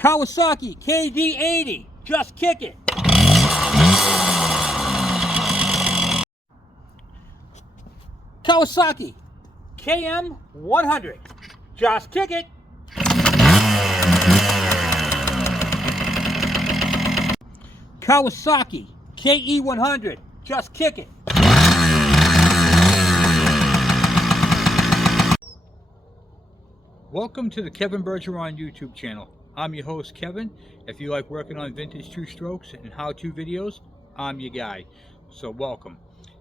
Kawasaki KD80, just kick it. Kawasaki KM100, just kick it. Kawasaki KE100, just kick it. Welcome to the Kevin Bergeron YouTube channel. I'm your host, Kevin. If you like working on vintage two-strokes and how-to videos, I'm your guy. So welcome.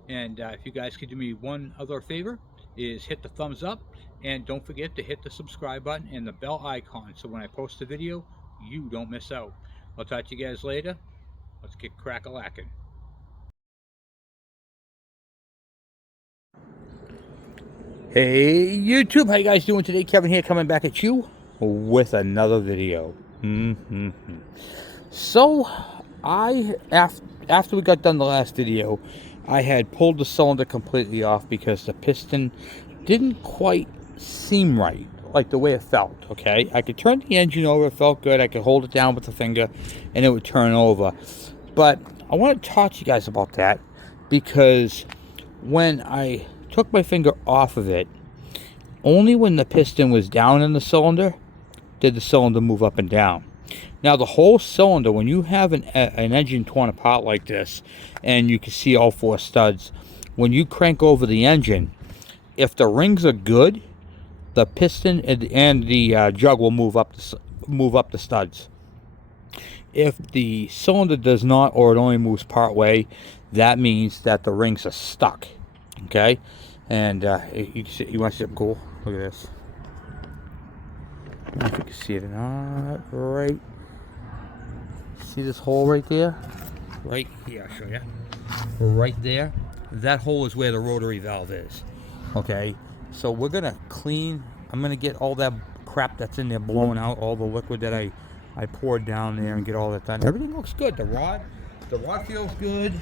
And if you guys could do me one other favor, is hit the thumbs up, and don't forget to hit the subscribe button and the bell icon, so when I post a video, you don't miss out. I'll talk to you guys later. Let's get crack-a-lackin'. Hey YouTube, how you guys doing today? Kevin here, coming back at you with another video. So after we got done the last video, I had pulled the cylinder completely off because the piston didn't quite seem right, like the way it felt. Okay, I could turn the engine over, it felt good. I could hold it down with the finger and it would turn over. But I want to talk to you guys about that, because when I took my finger off of it, only when the piston was down in the cylinder did the cylinder move up and down. Now the whole cylinder, when you have an engine torn apart like this, and you can see all four studs, when you crank over the engine, if the rings are good, the piston and the jug will move up the studs. If the cylinder does not, or it only moves part way, that means that the rings are stuck. Okay, and you can see, you want to see something cool? Look at this. I don't know if you can see it or not. Right, see this hole right there? Right here, I'll show you. Right there, that hole is where the rotary valve is. Okay, so we're gonna clean. I'm gonna get all that crap that's in there blown out, all the liquid that I poured down there, and get all that done. Everything looks good. The rod feels good.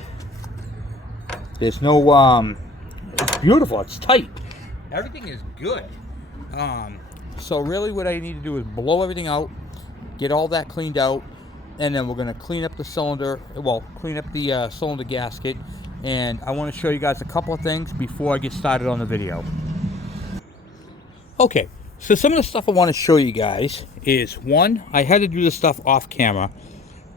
There's no it's beautiful, it's tight, everything is good. So really what I need to do is blow everything out, get all that cleaned out, and then we're going to clean up the cylinder, clean up the cylinder gasket. And I want to show you guys a couple of things before I get started on the video. Okay, so some of the stuff I want to show you guys is, one, I had to do this stuff off camera,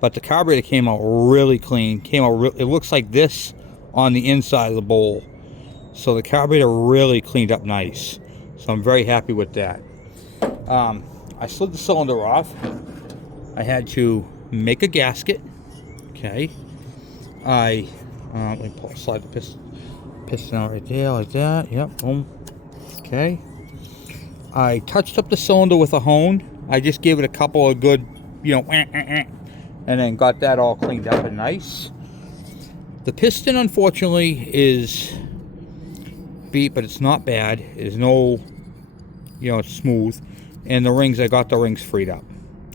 but the carburetor came out really clean. It looks like this on the inside of the bowl. So the carburetor really cleaned up nice. So I'm very happy with that. I slid the cylinder off. I had to make a gasket. Okay. Let me slide the piston out right there like that. Yep. Boom. Okay. I touched up the cylinder with a hone. I just gave it a couple of good, and then got that all cleaned up and nice. The piston, unfortunately, is beat, but it's not bad. There's no, it's smooth. And the rings, I got the rings freed up.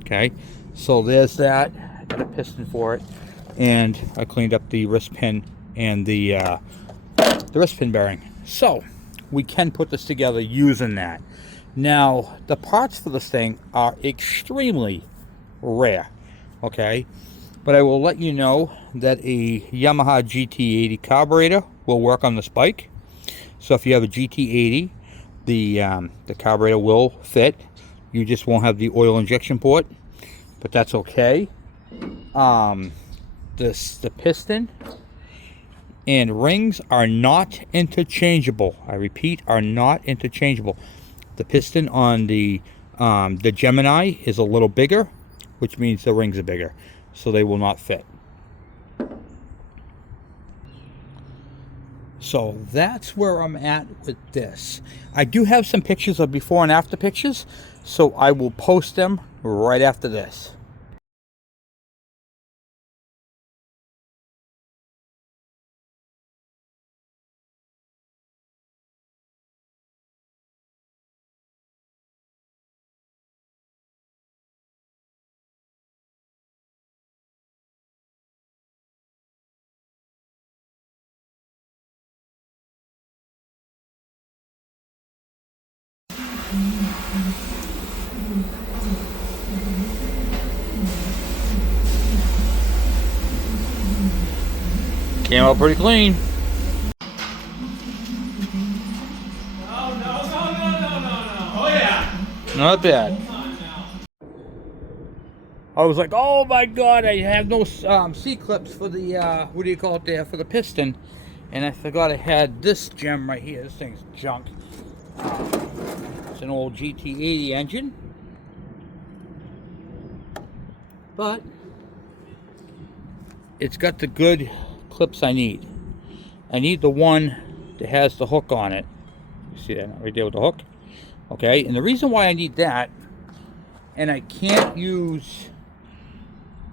Okay, so there's that. I got a piston for it, and I cleaned up the wrist pin and the wrist pin bearing. So we can put this together using that. Now the parts for this thing are extremely rare. Okay, but I will let you know that a Yamaha GT80 carburetor will work on this bike. So if you have a GT80, the carburetor will fit. You just won't have the oil injection port, but that's okay. The piston and rings are not interchangeable. I repeat, are not interchangeable. The piston on the Gemini is a little bigger, which means the rings are bigger, so they will not fit. So that's where I'm at with this. I do have some pictures of before and after pictures, so I will post them right after this. Came out pretty clean. Oh yeah. Not bad. I was like, oh my god, I have no C-clips for the, what do you call it there, for the piston. And I forgot I had this gem right here. This thing's junk. It's an old GT80 engine. But it's got the good clips I need. I need the one that has the hook on it. You see that right there with the hook? Okay, and the reason why I need that, and I can't use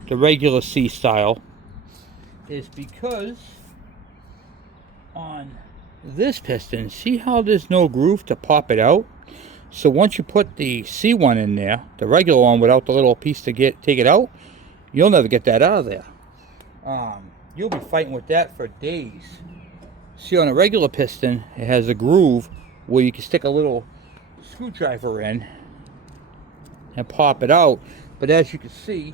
the regular C style, is because on this piston, see how there's no groove to pop it out? So once you put the C one in there, the regular one without the little piece to take it out, you'll never get that out of there. You'll be fighting with that for days. See, on a regular piston, it has a groove where you can stick a little screwdriver in and pop it out. But as you can see,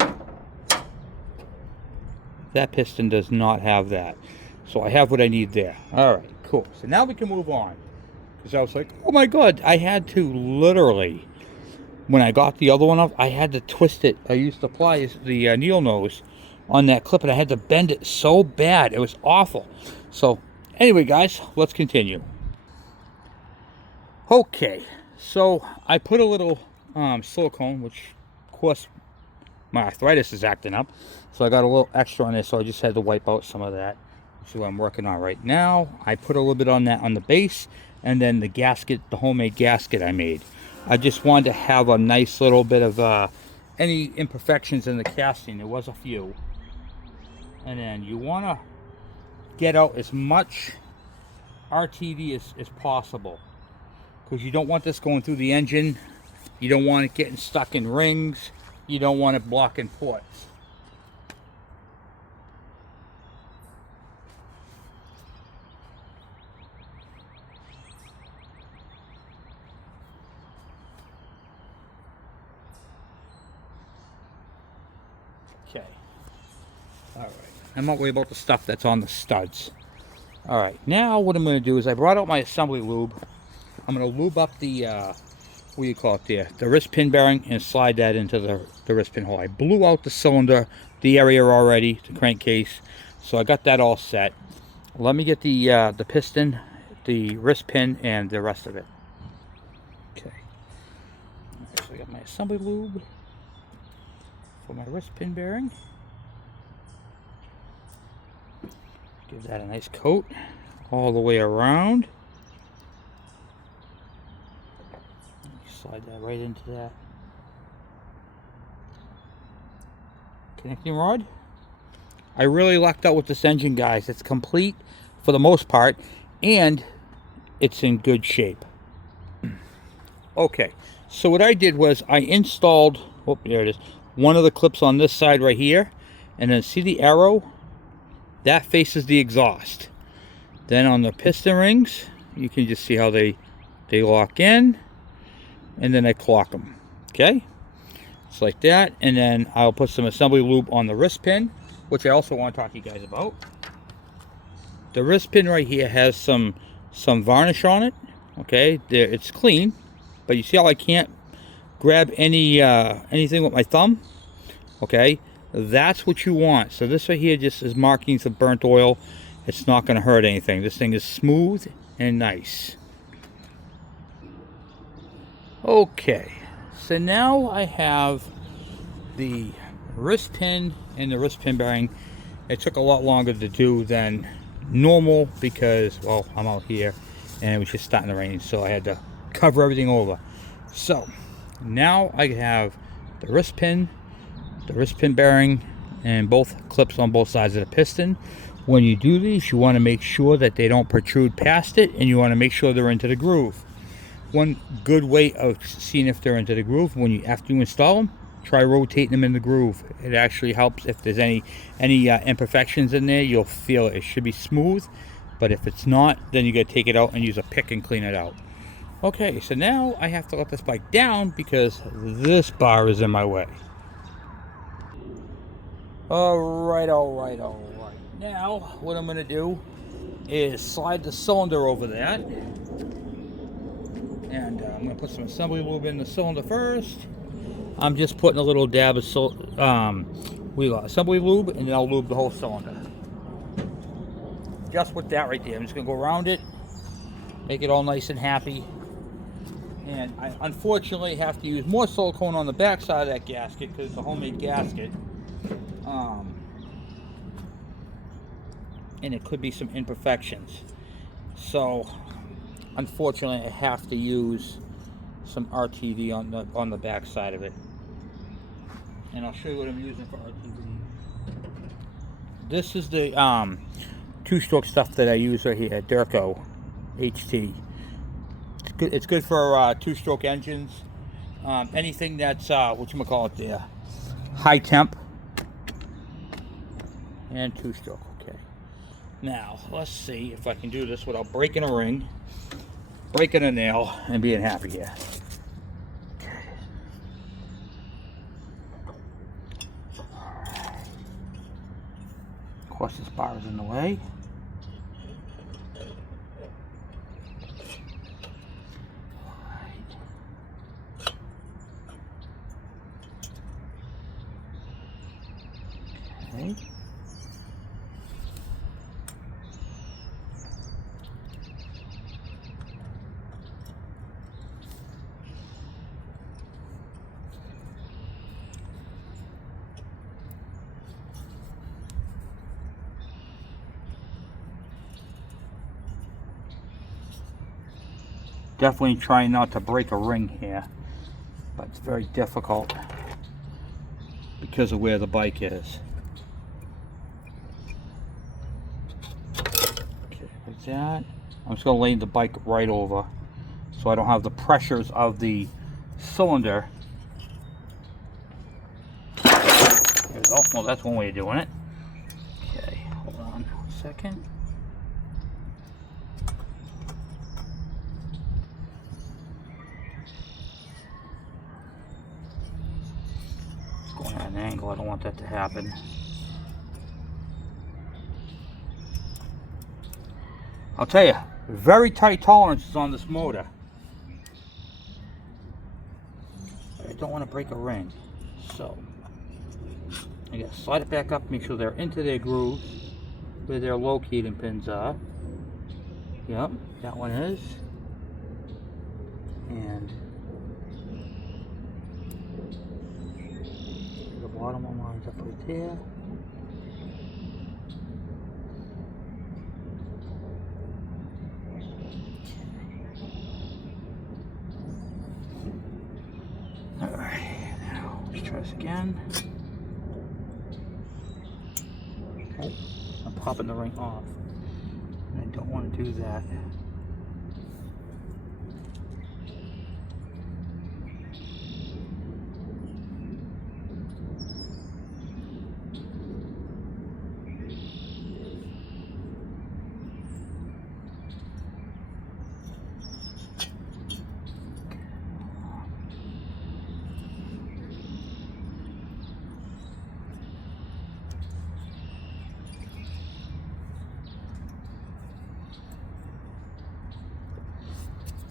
that piston does not have that. So I have what I need there. Alright, cool. So now we can move on. Because I was like, oh my god, I had to literally, when I got the other one up, I had to twist it. I used to apply the needle nose on that clip, and I had to bend it so bad. It was awful. So anyway, guys, let's continue. Okay, so I put a little silicone, which of course my arthritis is acting up, so I got a little extra on there, so I just had to wipe out some of that. See what I'm working on right now. I put a little bit on that on the base, and then the gasket, the homemade gasket I made. I just wanted to have a nice little bit of any imperfections in the casting. There was a few. And then you want to get out as much RTD as possible, because you don't want this going through the engine. You don't want it getting stuck in rings. You don't want it blocking ports. Okay. Alright. I'm not worried about the stuff that's on the studs. Alright. Now what I'm going to do is I brought out my assembly lube. I'm going to lube up the, what do you call it there? The wrist pin bearing, and slide that into the wrist pin hole. I blew out the cylinder, the area already, the crankcase. So I got that all set. Let me get the piston, the wrist pin, and the rest of it. Okay. Alright, so I got my assembly lube for my wrist pin bearing. Give that a nice coat all the way around. Slide that right into that connecting rod. I really lucked out with this engine, guys. It's complete for the most part, and it's in good shape. Okay, so what I did was I installed, oh, there it is, one of the clips on this side right here, and then see the arrow? That faces the exhaust. Then on the piston rings, you can just see how they lock in, and then I clock them. Okay, it's like that. And then I'll put some assembly lube on the wrist pin, which I also want to talk to you guys about. The wrist pin right here has some varnish on it. Okay, there, it's clean, but you see how I can't grab anything with my thumb? Okay, that's what you want. So this right here just is markings of burnt oil. It's not going to hurt anything. This thing is smooth and nice. Okay, so now I have the wrist pin and the wrist pin bearing. It took a lot longer to do than normal because, well, I'm out here and it was just starting to rain, so I had to cover everything over. So now I have the wrist pin bearing, and both clips on both sides of the piston. When you do these, you want to make sure that they don't protrude past it, and you want to make sure they're into the groove. One good way of seeing if they're into the groove, after you install them, try rotating them in the groove. It actually helps. If there's any imperfections in there, you'll feel it. It should be smooth, but if it's not, then you got to take it out and use a pick and clean it out. Okay, so now I have to let this bike down because this bar is in my way. All right. Now, what I'm going to do is slide the cylinder over that. And I'm going to put some assembly lube in the cylinder first. I'm just putting a little dab of assembly lube, and then I'll lube the whole cylinder. Just with that right there. I'm just going to go around it, make it all nice and happy. And I unfortunately have to use more silicone on the back side of that gasket because it's a homemade gasket. And it could be some imperfections. So unfortunately I have to use some RTV on the back side of it. And I'll show you what I'm using for RTV. This is the 2-stroke stuff that I use right here, Durco HT. It's good for 2-stroke engines. Anything that's whatchamacallit there, high temp and 2-stroke. Okay. Now let's see if I can do this without breaking a ring, breaking a nail, and being happy here. Okay. Of course, this bar is in the way. Okay. Definitely trying not to break a ring here, but it's very difficult because of where the bike is. Okay, like that. I'm just going to lay the bike right over so I don't have the pressures of the cylinder. There we go. Well, that's one way of doing it. Okay, hold on a second. Going at an angle, I don't want that to happen. I'll tell you, very tight tolerances on this motor. I don't want to break a ring, so I gotta slide it back up, make sure they're into their grooves where their locating pins are. Yep, that one is. And the bottom one lines up right there. Alright, now let's try this again. Okay, I'm popping the ring off. And I don't want to do that.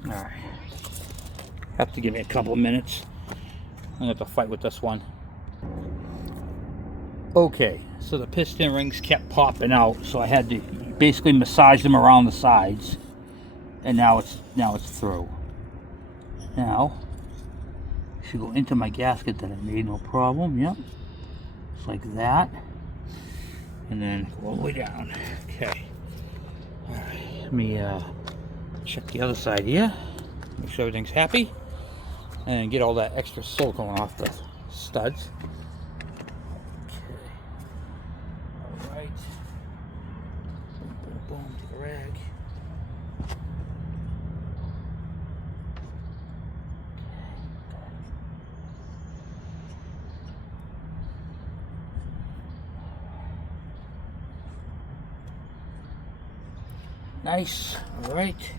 Alright, have to give me a couple of minutes. I'm gonna have to fight with this one. Okay, so the piston rings kept popping out, so I had to basically massage them around the sides, and now it's through. Now, it should go into my gasket that I made, no problem. Yep, just like that, and then go all the way down. Okay. Alright, let me check the other side here, make sure everything's happy, and get all that extra silicone off the studs. Okay. Alright. Boom, boom, boom, take a rag. Nice. Alright.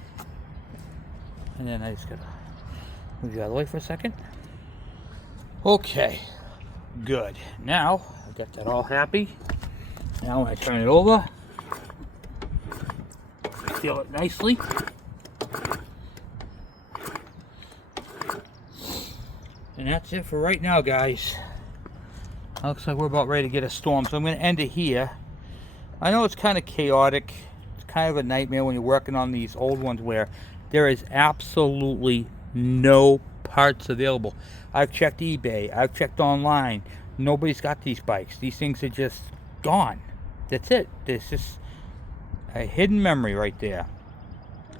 And then I just gotta move you out of the way for a second. Okay, good. Now I got that all happy. Now when I turn it over, seal it nicely. And that's it for right now, guys. Looks like we're about ready to get a storm, so I'm going to end it here. I know it's kind of chaotic. It's kind of a nightmare when you're working on these old ones where there is absolutely no parts available. I've checked eBay. I've checked online. Nobody's got these bikes. These things are just gone. That's it. There's just a hidden memory right there.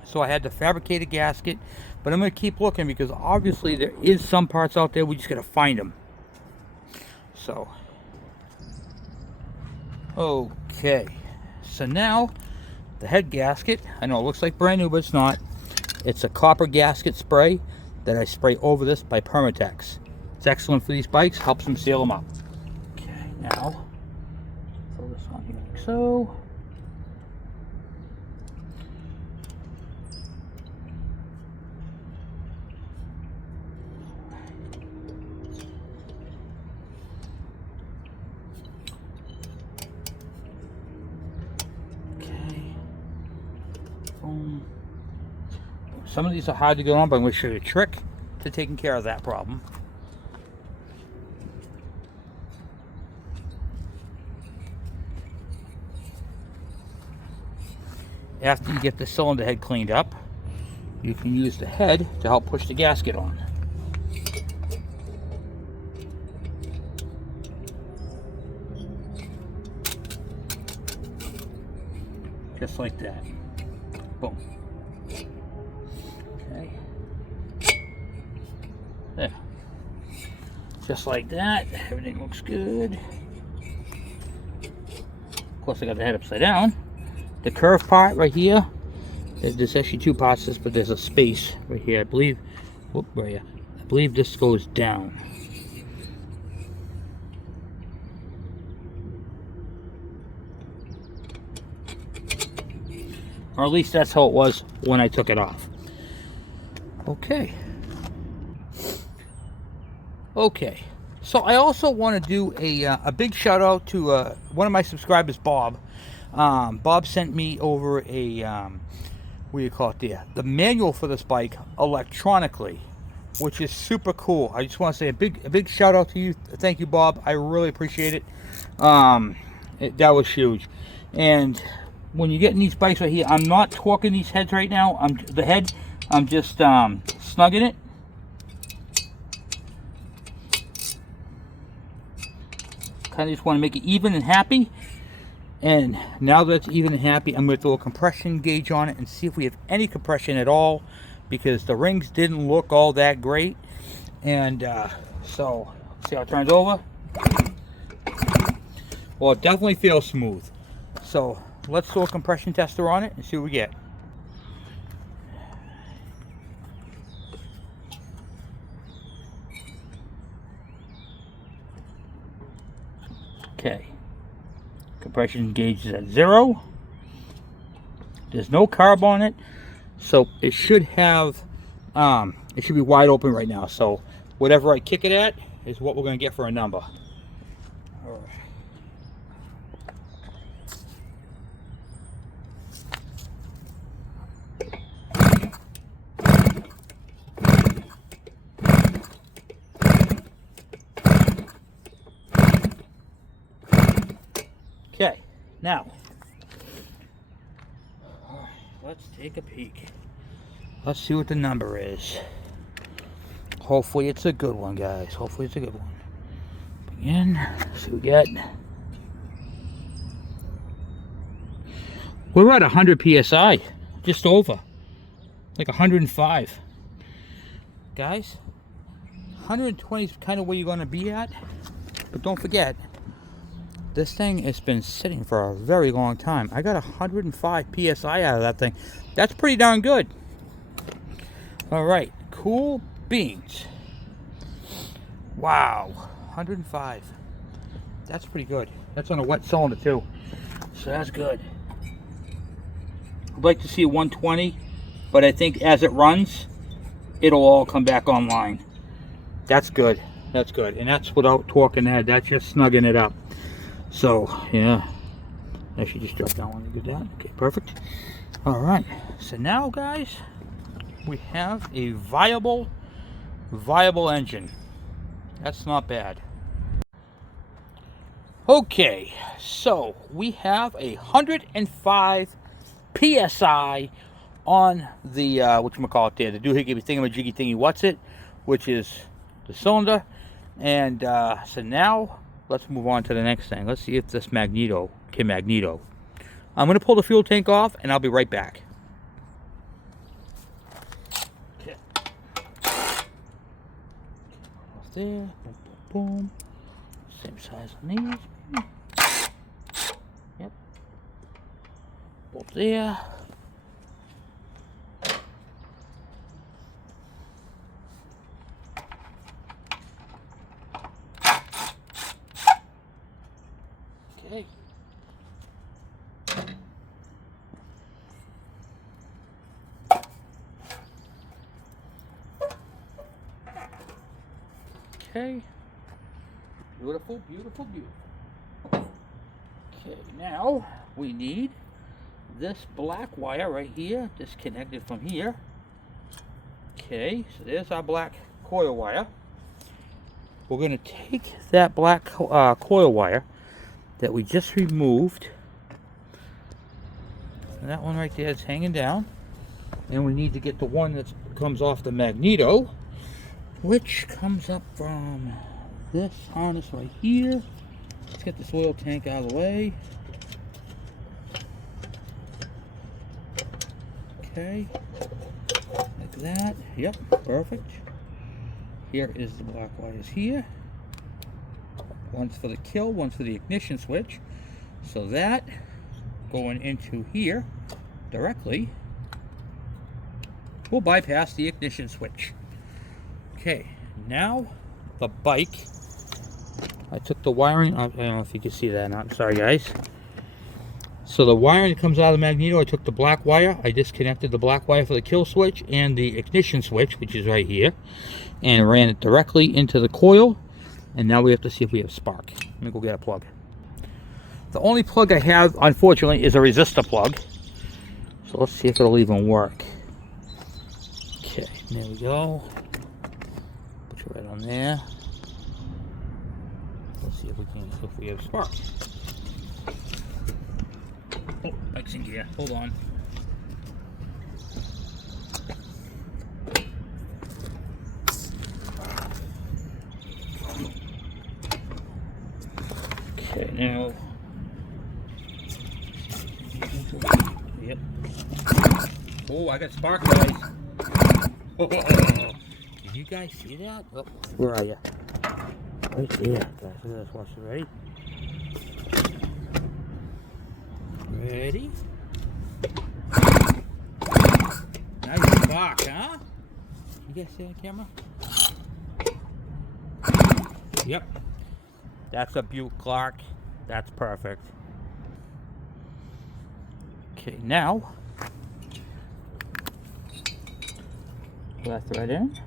So I had to fabricate a gasket, but I'm going to keep looking because obviously there is some parts out there. We just got to find them. So, okay. So now, the head gasket. I know it looks like brand new, but it's not. It's a copper gasket spray that I spray over this by Permatex. It's excellent for these bikes. Helps them seal them up. Okay, now, throw this on here like so. Some of these are hard to get on, but I'm going to show you a trick to taking care of that problem. After you get the cylinder head cleaned up, you can use the head to help push the gasket on. Just like that. Boom. Okay. There. Just like that. Everything looks good. Of course, I got the head upside down. The curved part right here, there's actually two parts to this, but there's a space right here. I believe, whoop, right here. I believe this goes down. Or at least that's how it was when I took it off. Okay. Okay. So I also want to do a big shout out to one of my subscribers, Bob. Bob sent me over a, what do you call it there? The manual for this bike electronically, which is super cool. I just want to say a big shout out to you. Thank you, Bob. I really appreciate it. That was huge. And when you get in these bikes right here, I'm not torquing these heads right now. I'm just snugging it. Kind of just want to make it even and happy. And now that it's even and happy, I'm going to throw a compression gauge on it and see if we have any compression at all, because the rings didn't look all that great. And so, see how it turns over? Well, it definitely feels smooth. So let's throw a compression tester on it and see what we get. Okay. Compression gauge is at 0. There's no carb on it, so it should have it should be wide open right now. So whatever I kick it at is what we're going to get for a number. All right. Okay, now, let's take a peek. Let's see what the number is. Hopefully it's a good one, guys. Hopefully it's a good one. Begin, see what we get. We're at 100 PSI, just over. Like 105. Guys, 120 is kind of where you're going to be at, but don't forget, this thing has been sitting for a very long time. I got 105 PSI out of that thing. That's pretty darn good. All right, cool beans. Wow, 105. That's pretty good. That's on a wet cylinder too. So that's good. I'd like to see 120, but I think as it runs, it'll all come back online. That's good. That's good. And that's without torquing the head. That's just snugging it up. So, yeah. I should just drop down when you get that. Okay, perfect. All right. So now, guys, we have a viable engine. That's not bad. Okay, so we have 105 psi on the whatchamacallit there, the doohickey thingamajiggy thingy what's it, which is the cylinder. And so now let's move on to the next thing. Let's see if this magneto can magneto. I'm going to pull the fuel tank off and I'll be right back. Okay. Off there, boom, boom, boom. Same size on these. Yep. Both there. Okay. Okay. Beautiful, beautiful, beautiful. Okay, now we need this black wire right here, disconnected from here. Okay, so there's our black coil wire. We're going to take that black coil wire that we just removed. And that one right there is hanging down. And we need to get the one that comes off the magneto, which comes up from this harness right here. Let's get this oil tank out of the way. Okay, like that. Yep, perfect. Here is the black wires here. One's for the kill, one's for the ignition switch. So that going into here directly will bypass the ignition switch. Okay, now the bike. I took the wiring. I don't know if you can see that or not. I'm sorry, guys. So the wiring that comes out of the magneto, I took the black wire. I disconnected the black wire for the kill switch and the ignition switch, which is right here, and ran it directly into the coil. And now we have to see if we have spark. Let me go get a plug. The only plug I have, unfortunately, is a resistor plug. So let's see if it'll even work. Okay, there we go. Put it right on there. Let's see if we have spark. Oh, bike's in gear. Hold on. Okay, now. Yep. Oh, I got spark, guys. Did you guys see that? Oh, where are you? Right there, guys. Look at this. Watch it. Ready? Ready? Nice spark, huh? You guys see that camera? Yep. That's a Butte Clark. That's perfect. Okay, now put that thread in.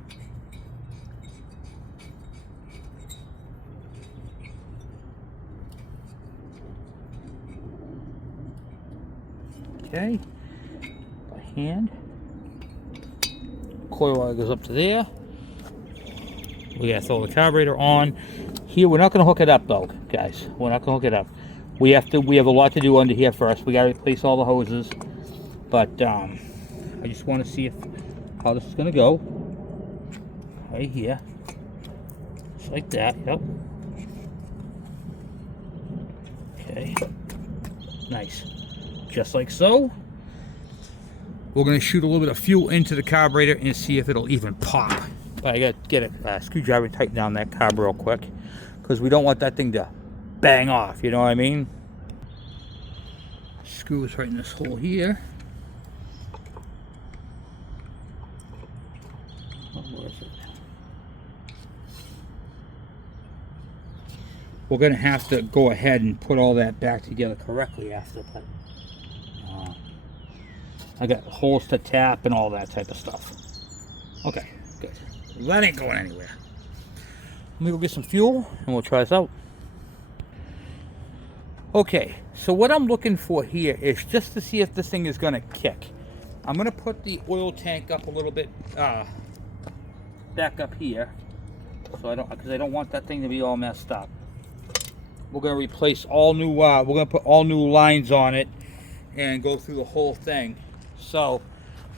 Okay, by hand. Coil wire goes up to there. We gotta throw the carburetor on. Here, we're not gonna hook it up though, guys. We're not gonna hook it up. We have a lot to do under here first. We gotta replace all the hoses. But I just want to see how this is gonna go. Right here. Just like that, yep. Okay. Nice. Just like so. We're going to shoot a little bit of fuel into the carburetor and see if it'll even pop. But I got to get a screwdriver and tighten down that carb real quick, because we don't want that thing to bang off, you know what I mean? Screw is right in this hole here. Oh, where is it? We're going to have to go ahead and put all that back together correctly after, but I got holes to tap and all that type of stuff. Okay, good. That ain't going anywhere. Let me go get some fuel and we'll try this out. Okay, so what I'm looking for here is just to see if this thing is going to kick. I'm going to put the oil tank up a little bit back up here, so because I don't want that thing to be all messed up. We're going to replace all new, we're going to put all new lines on it and go through the whole thing. So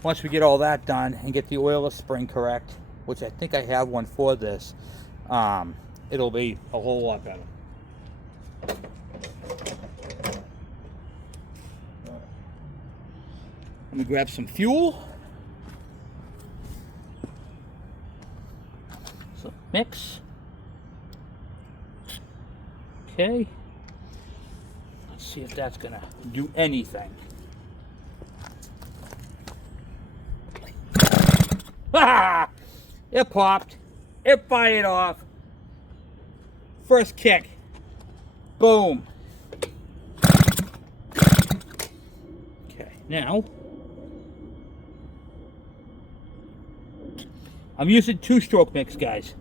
once we get all that done and get the oil spring correct, which I think I have one for this, it'll be a whole lot better. Let me grab some fuel. So mix. Okay. Let's see if that's gonna do anything. Ah! It popped. It fired off. First kick. Boom. Okay, now I'm using 2-stroke mix, guys.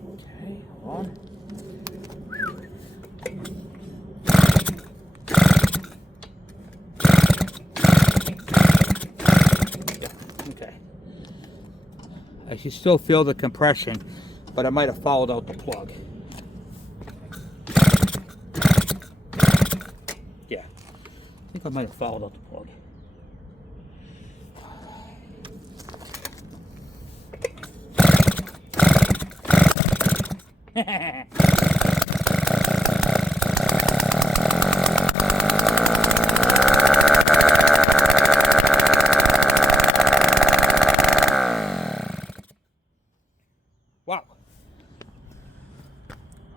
Okay, hold on. Okay. I can still feel the compression, but I might have fouled out the plug. Yeah, I think I might have fouled out the plug. Wow.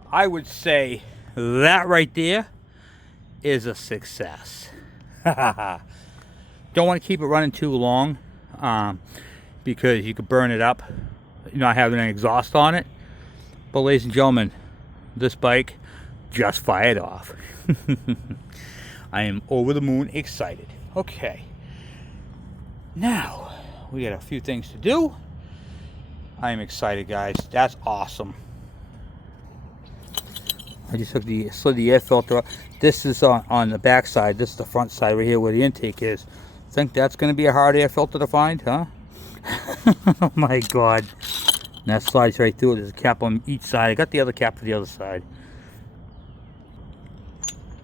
I would say that right there is a success. Don't want to keep it running too long because you could burn it up, not having an exhaust on it. But ladies and gentlemen, this bike just fired off. I am over the moon excited. Okay, now we got a few things to do. I am excited, guys. That's awesome. I just slid the air filter up. This is on the back side. This is the front side right here where the intake is. Think that's going to be a hard air filter to find, huh? Oh my God. And that slides right through it. There's a cap on each side. I got the other cap for the other side.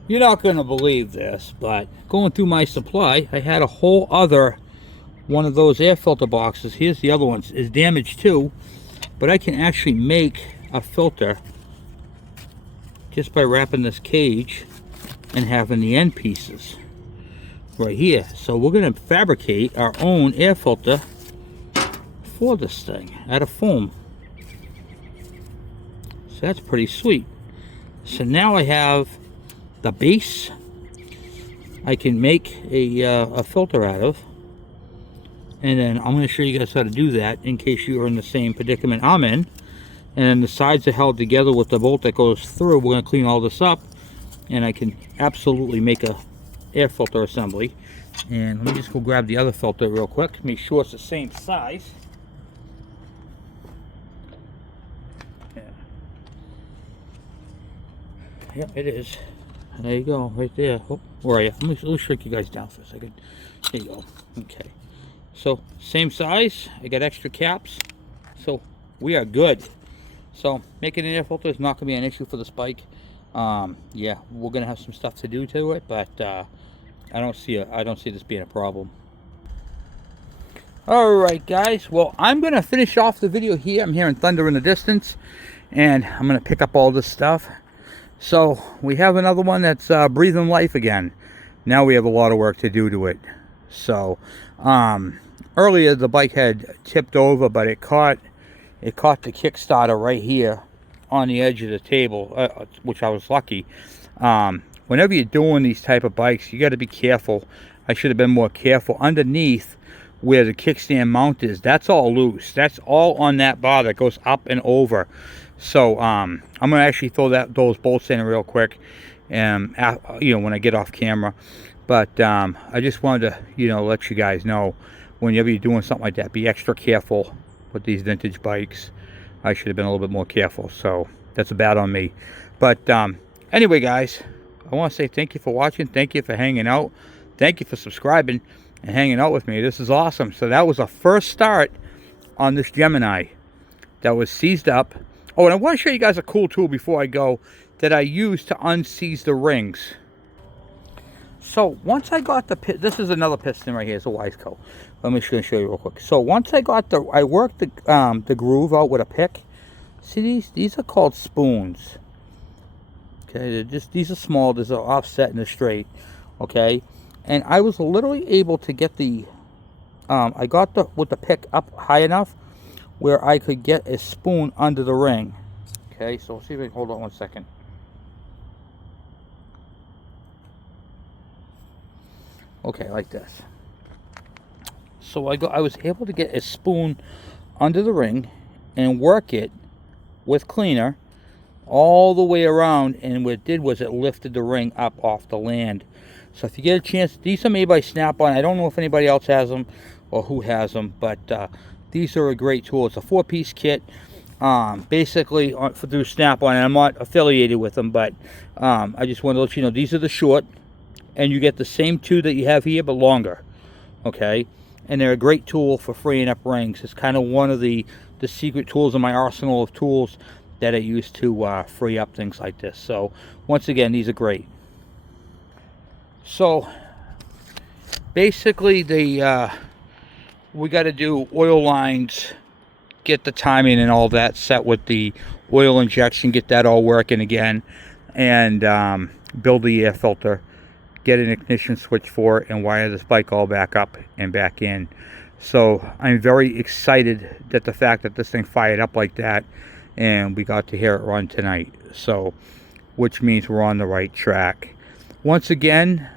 You're not going to believe this, but going through my supply, I had a whole other one of those air filter boxes. Here's the other one. It's damaged too, but I can actually make a filter just by wrapping this cage and having the end pieces right here. So we're going to fabricate our own air filter for this thing out of foam. So that's pretty sweet. So now I have the base I can make a filter out of, and then I'm going to show you guys how to do that in case you are in the same predicament I'm in. And then the sides are held together with the bolt that goes through. We're going to clean all this up, and I can absolutely make a air filter assembly. And let me just go grab the other filter real quick, make sure it's the same size. Yep, it is. There you go, right there. Oh, where are you? Let me shrink you guys down for a second. There you go. Okay. So, same size. I got extra caps. So, we are good. So, making an air filter is not going to be an issue for this bike. Yeah, we're going to have some stuff to do to it, but I don't see this being a problem. Alright, guys. Well, I'm going to finish off the video here. I'm hearing thunder in the distance, and I'm going to pick up all this stuff. So we have another one that's breathing life again. Now we have a lot of work to do to it. So earlier the bike had tipped over, but it caught the Kickstarter right here on the edge of the table, which I was lucky. Whenever you're doing these type of bikes, you got to be careful. I should have been more careful. Underneath where the kickstand mount is, that's all loose. That's all on that bar that goes up and over. So I'm gonna actually throw those bolts in real quick, and when I get off camera. But I just wanted to, you know, let you guys know, whenever you're doing something like that, be extra careful with these vintage bikes. I should have been a little bit more careful, so that's bad on me. But anyway, guys, I want to say thank you for watching. Thank you for hanging out. Thank you for subscribing and hanging out with me. This is awesome. So that was a first start on this Gemini that was seized up. Oh, and I want to show you guys a cool tool before I go that I used to unseize the rings. So once I got the this is another piston right here. It's a Wiseco. Let me show you real quick. So once I got I worked the groove out with a pick. See, these are called spoons. Okay, these are small. These are offset and they're straight. Okay, and I was literally able to get I got with the pick up high enough where I could get a spoon under the ring. Okay, so see if I can hold on one second. Okay, like this. So I was able to get a spoon under the ring and work it with cleaner all the way around, and what it did was it lifted the ring up off the land. So if you get a chance, these are made by Snap-on. I don't know if anybody else has them or who has them, but these are a great tool. It's a 4-piece kit, basically through Snap-on, and I'm not affiliated with them, but I just want to let you know these are the short, and you get the same two that you have here, but longer. Okay, and they're a great tool for freeing up rings. It's kind of one of the secret tools in my arsenal of tools that I use to free up things like this. So once again, these are great. So basically we got to do oil lines, get the timing and all that set with the oil injection, get that all working again, and build the air filter, get an ignition switch for it, and wire this bike all back up and back in. So I'm very excited that the fact that this thing fired up like that, and we got to hear it run tonight. So, which means we're on the right track. Once again,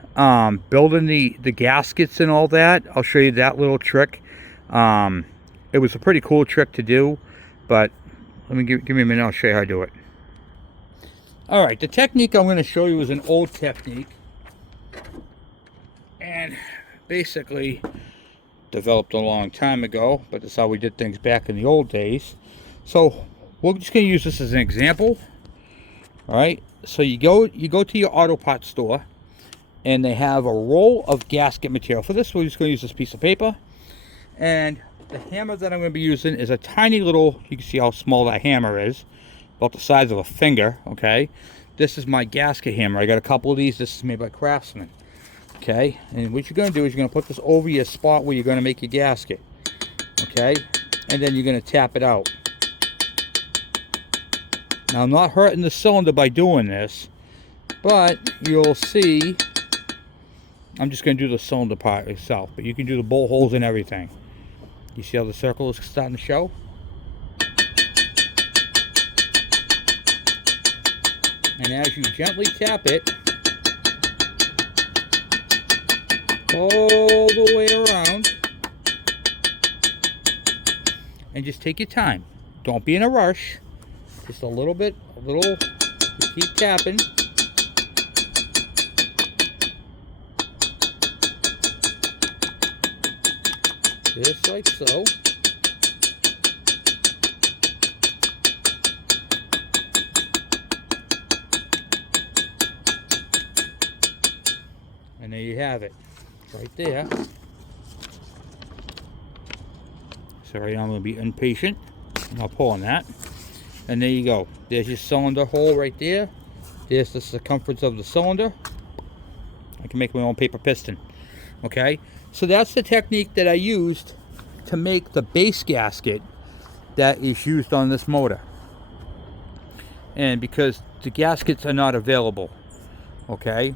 building the gaskets and all that, I'll show you that little trick. It was a pretty cool trick to do, but let me give me a minute, I'll show you how to do it. Alright, the technique I'm going to show you is an old technique, and basically developed a long time ago, but that's how we did things back in the old days. So we're just going to use this as an example. Alright, so you go to your auto parts store, and they have a roll of gasket material. For this, we're just going to use this piece of paper, and the hammer that I'm going to be using is a tiny little, you can see how small that hammer is, about the size of a finger. Okay, this is my gasket hammer. I got a couple of these. This is made by Craftsman. Okay, and what you're going to do is you're going to put this over your spot where you're going to make your gasket. Okay, and then you're going to tap it out. Now I'm not hurting the cylinder by doing this, but you'll see I'm just going to do the cylinder part itself, but you can do the bolt holes and everything. You see how the circle is starting to show? And as you gently tap it all the way around, and just take your time. Don't be in a rush. Just a little bit, just keep tapping. Just like so. And there you have it, right there. Sorry, I'm going to be impatient. I'm not pulling that. And there you go. There's your cylinder hole right there. There's the circumference of the cylinder. I can make my own paper piston. Okay, so that's the technique that I used to make the base gasket that is used on this motor. And because the gaskets are not available, okay,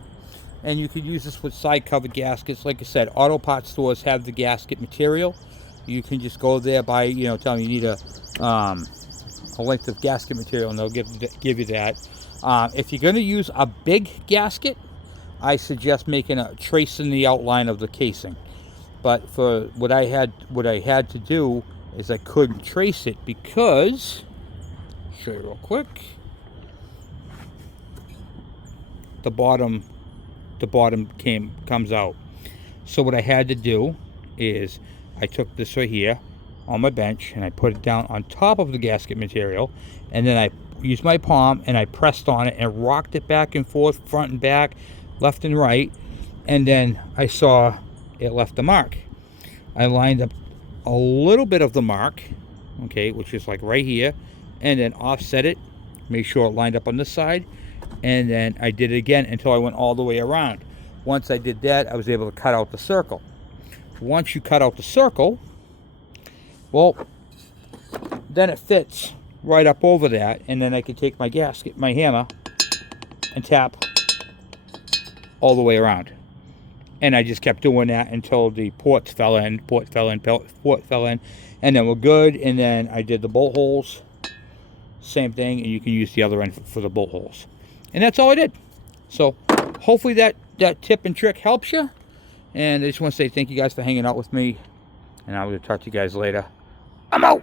and you could use this with side covered gaskets. Like I said, auto parts stores have the gasket material. You can just go there, buy, you know, tell them you need a length of gasket material, and they'll give you that. If you're going to use a big gasket, I suggest tracing the outline of the casing. But for what I had to do is I couldn't trace it because, show you real quick, the bottom the bottom comes out. So what I had to do is I took this right here on my bench and I put it down on top of the gasket material, and then I used my palm and I pressed on it and rocked it back and forth, front and back, left and right, and then I saw it left a mark. I lined up a little bit of the mark, okay, which is like right here, and then offset it, make sure it lined up on this side, and then I did it again until I went all the way around. Once I did that, I was able to cut out the circle. Once you cut out the circle, well, then it fits right up over that, and then I can take my gasket, my hammer, and tap all the way around. And I just kept doing that until the ports fell in, port fell in, and then we're good. And then I did the bolt holes, same thing, and you can use the other end for the bolt holes. And that's all I did. So hopefully that tip and trick helps you. And I just want to say thank you guys for hanging out with me, and I'm going to talk to you guys later. I'm out.